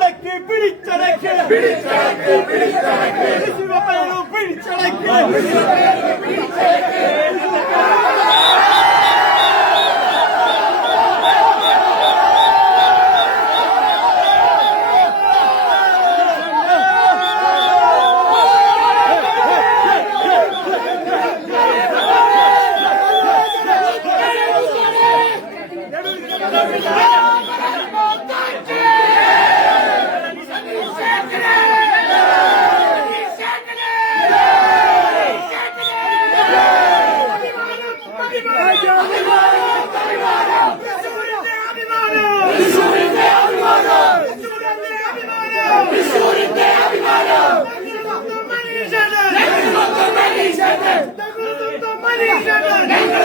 çelekli, bir iç çelekli. Bir iç çelekli, bir iç çelekli. Bizim hayalım bir iç çelekli. Bir iç çelekli, bir iç çelekli. Yeah.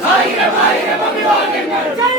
Banga